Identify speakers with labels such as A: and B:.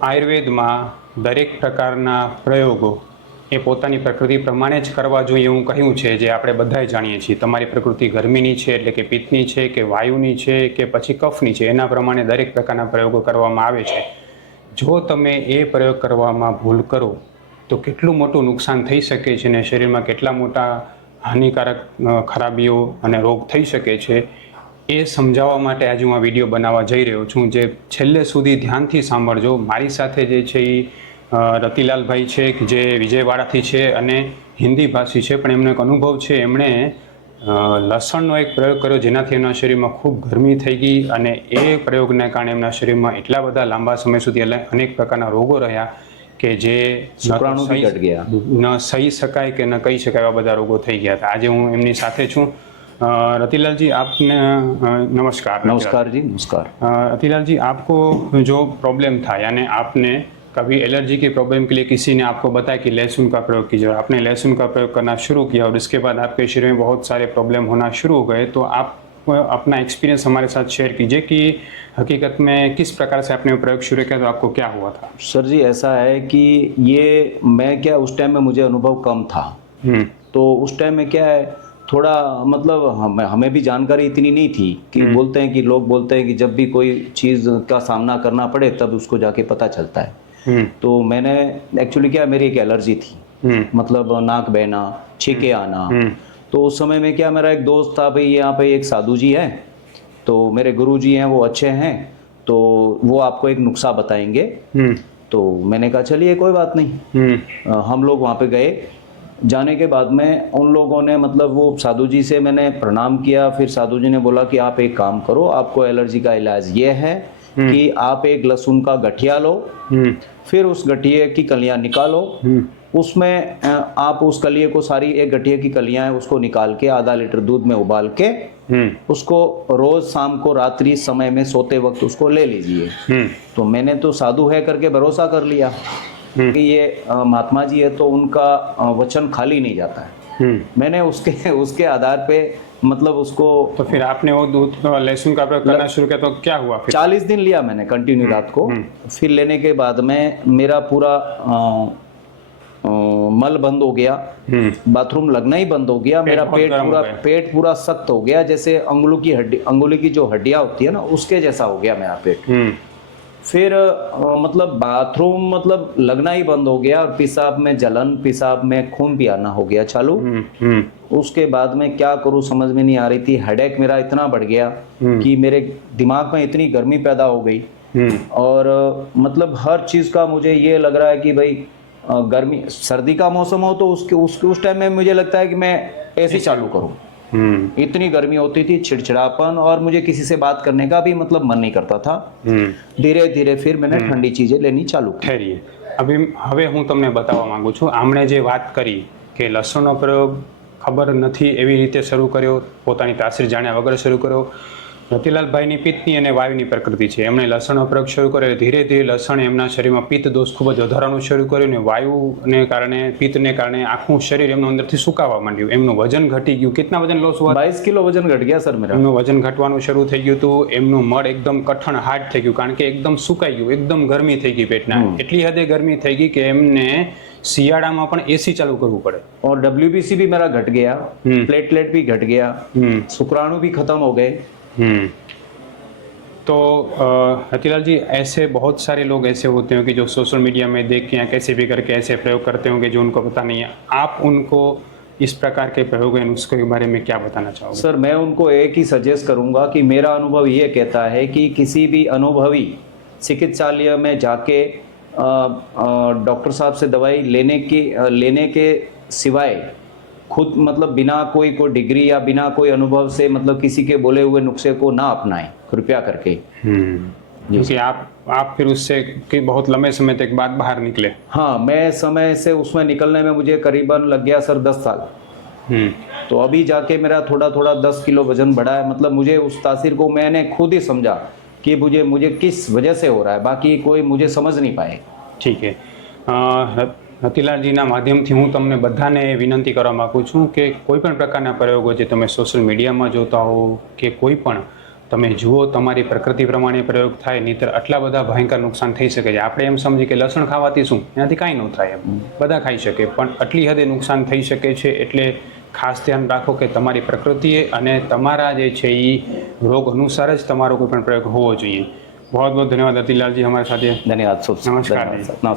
A: આયુર્વેદમાં દરેક પ્રકારના પ્રયોગો એ પોતાની પ્રકૃતિ પ્રમાણે જ કરવા જોઈએ એવું કહ્યું છે, જે આપણે બધાય જાણીએ છીએ. તમારી પ્રકૃતિ ગરમીની છે એટલે કે પિત્તની છે કે વાયુની છે કે પછી કફની છે, એના પ્રમાણે દરેક પ્રકારના પ્રયોગો કરવામાં આવે છે. જો તમે એ પ્રયોગ કરવામાં ભૂલ કરો, તો કેટલું મોટું નુકસાન થઈ શકે છે અને શરીરમાં કેટલા મોટા હાનિકારક ખરાબીઓ અને રોગ થઈ શકે છે એ સમજાવવા માટે આજે હું આ વીડિયો બનાવવા જઈ રહ્યો છું. જે છેલ્લે સુધી ધ્યાનથી સાંભળજો. મારી સાથે જે છે એ રતિલાલભાઈ છે કે જે વિજયવાડાથી છે અને હિન્દી ભાષી છે. પણ એમનો એક અનુભવ છે એમણે લસણનો એક પ્રયોગ કર્યો જેનાથી એમના શરીરમાં ખૂબ ગરમી થઈ ગઈ અને એ પ્રયોગને કારણે એમના શરીરમાં એટલા બધા લાંબા સમય સુધી અનેક પ્રકારના રોગો રહ્યા કે જે
B: ગયા.
A: ન સહી શકાય કે ન કહી શકાય એવા બધા રોગો થઈ ગયા હતા. આજે હું એમની સાથે છું. रतिलाल जी आपने नमस्कार
B: नमस्कार जी नमस्कार।
A: रतिलाल जी आपको जो प्रॉब्लम था यानी आपने कभी एलर्जी के प्रॉब्लम के लिए किसी ने आपको बताया कि लहसुन का प्रयोग कीजिए आपने लहसुन का प्रयोग करना शुरू किया और इसके बाद आपके शरीर में बहुत सारे प्रॉब्लम होना शुरू हो गए तो आप अपना एक्सपीरियंस हमारे साथ शेयर कीजिए कि हकीकत में किस प्रकार से आपने प्रयोग शुरू किया तो आपको क्या हुआ था?
B: सर जी ऐसा है कि ये मैं क्या उस टाइम में मुझे अनुभव कम था।
A: हम्म।
B: तो उस टाइम में क्या है थोड़ा मतलब हमें हमें भी जानकारी इतनी नहीं थी कि बोलते हैं कि लोग बोलते हैं कि जब भी कोई चीज़ का सामना करना पड़े तब उसको जाके पता चलता है।
A: हम्म।
B: तो मैंने एक्चुअली क्या मेरी एक एलर्जी थी।
A: हम्म।
B: मतलब नाक बहना छीके आना।
A: हम्म।
B: तो उस समय में क्या मेरा एक दोस्त था भाई यहाँ पे एक साधु जी हैं। तो मेरे गुरु जी हैं वो अच्छे हैं। तो वो आपको एक नुस्खा बताएँगे।
A: हम्म।
B: तो मैंने कहा चलिए कोई बात नहीं।
A: हम्म।
B: हम लोग वहाँ पे गए। जाने के बाद में उन लोगों ने मतलब वो साधु जी से मैंने प्रणाम किया फिर साधु जी ने बोला कि आप एक काम करो आपको एलर्जी का इलाज ये है कि आप एक लहसुन का गठिया लो
A: हम्म।
B: फिर उस गठिए की कलियाँ निकालो
A: हम्म।
B: उसमें आप उस कलिए को सारी एक गठिए की कलियाँ है उसको निकाल के आधा लीटर दूध में उबाल के
A: हम्म।
B: उसको रोज शाम को रात्रि समय में सोते वक्त उसको ले लीजिए।
A: हम्म।
B: तो मैंने तो साधु है करके भरोसा कर लिया।
A: हम्म।
B: कि ये महात्मा जी है तो उनका वचन खाली नहीं जाता है।
A: हम्म।
B: मैंने उसके उसके आधार पे मतलब उसको
A: तो फिर आपने वो दूध लहसुन का प्रयोग करना शुरू किया तो क्या हुआ फिर?
B: चालीस दिन लिया मैंने कंटिन्यू रात को। फिर लेने के बाद में मेरा पूरा मल बंद हो गया।
A: हम्म।
B: बाथरूम लगना ही बंद हो गया। पेट
A: मेरा पेट
B: पूरा पेट पूरा सख्त हो गया। जैसे अंगुली की हड्डी अंगुली की जो हड्डियाँ होती है ना उसके जैसा हो गया मेरा पेट।
A: हम्म।
B: फिर अ, मतलब बाथरूम मतलब लगना ही बंद हो गया और पेशाब में जलन पेशाब में खून भी आना हो गया चालू।
A: हम्म हम्म।
B: उसके बाद में क्या करूँ समझ में नहीं आ रही थी। हेडेक मेरा इतना बढ़ गया कि मेरे दिमाग में इतनी गर्मी पैदा हो गई।
A: हम्म।
B: और मतलब हर चीज़ का मुझे ये लग रहा है कि भाई गर्मी सर्दी का मौसम हो तो उसके उसके उस टाइम में मुझे लगता है कि मैं एसी चालू करूँ।
A: हम्म
B: इतनी गर्मी होती थी छिड़छिड़ापन और मुझे किसी से बात करने का भी मतलब मन नहीं करता था। धीरे धीरे फिर मैंने ઠંડી ચીજે લેની ચાલુ
A: ઠેરીએ હવે હવે હું તમને બતાવવા માંગુ છું આમણે જે વાત કરી કે લસણનો પ્રયોગ ખબર નથી એવી રીતે શરૂ કર્યો પોતાની તાસીર જાણ્યા વગર શરૂ કર્યો મોતીલાલભાઈની પિત્તની અને વાયુની પ્રકૃતિ છે. એમણે લસણનો પ્રયોગ શરૂ કર્યો. ધીરે ધીરે લસણ એમના શરીરમાં પિત્ત દોષ ખૂબ જ વધારવાનું શરૂ કર્યું ને વાયુને કારણે પિત્તને કારણે આખું શરીર એમનું અંદરથી સુકાવા માંડ્યું. એમનું વજન ઘટી ગયું. કેટલા વજન લોસ
B: બાવીસ કિલો વજન ઘટ ગયા સર મેરા.
A: એમનું વજન ઘટવાનું શરૂ થઈ ગયું હતું. એમનું મળ એકદમ કઠણ હાર્ડ થઈ ગયું કારણ કે એકદમ સુકાઈ ગયું એકદમ ગરમી થઈ ગઈ પેટના. એટલી હદે ગરમી થઈ ગઈ કે એમને શિયાળામાં પણ એસી ચાલુ કરવું પડે.
B: ઓર ડબ્લ્યુબીસી ભી
A: મેરા
B: ઘટ ગયા. પ્લેટલેટ બી
A: ઘટ
B: ગયા. શુક્રાણુ બી ખતમ હો
A: ગયે. तो अ, रतिलाल जी ऐसे बहुत सारे लोग ऐसे होते हैं कि जो सोशल मीडिया में देख के या कैसे भी करके ऐसे प्रयोग करते होंगे जो उनको पता नहीं है। आप उनको इस प्रकार के प्रयोग या नुस्खे के बारे में क्या बताना चाहोगे?
B: सर मैं उनको एक ही सजेस्ट करूँगा कि मेरा अनुभव ये कहता है कि किसी भी अनुभवी चिकित्सालय में जाके डॉक्टर साहब से दवाई लेने की लेने के सिवाय खुद मतलब बिना कोई को डिग्री या बिना कोई अनुभव से मतलब किसी के बोले हुए नुस्खे को ना अपनाएँ कृपया करके।
A: हम्म। क्योंकि आप आप फिर उससे कि बहुत लंबे समय तक बाद बाहर निकले।
B: हाँ मैं समय से उसमें निकलने में मुझे करीबन लग गया सर दस साल।
A: हम्म।
B: तो अभी जाके मेरा थोड़ा थोड़ा दस किलो वज़न बढ़ा है मतलब मुझे उस तासीर को मैंने खुद ही समझा कि मुझे मुझे किस वजह से हो रहा है बाकी कोई मुझे समझ नहीं पाए।
A: ठीक है। आ, રતિલાલજીના માધ્યમથી હું તમને બધાને વિનંતી કરવા માગું છું કે કોઈ પણ પ્રકારના પ્રયોગો જે તમે સોશિયલ મીડિયામાં જોતા હો કે કોઈ પણ તમે જુઓ તમારી પ્રકૃતિ પ્રમાણે પ્રયોગ થાય નહીતર આટલા બધા ભયંકર નુકસાન થઈ શકે છે. આપણે એમ સમજીએ કે લસણ ખાવાથી શું? એનાથી કાંઈ ન થાય એમ. બધા ખાઈ શકે પણ આટલી હદે નુકસાન થઈ શકે છે એટલે ખાસ ધ્યાન રાખો કે તમારી પ્રકૃતિએ અને તમારા જે છે એ રોગ અનુસાર જ તમારો કોઈ પણ પ્રયોગ હોવો જોઈએ. બહુ બહુ ધન્યવાદ અતિલાલજી અમારી સાથે.
B: ધન્યવાદ નમસ્કાર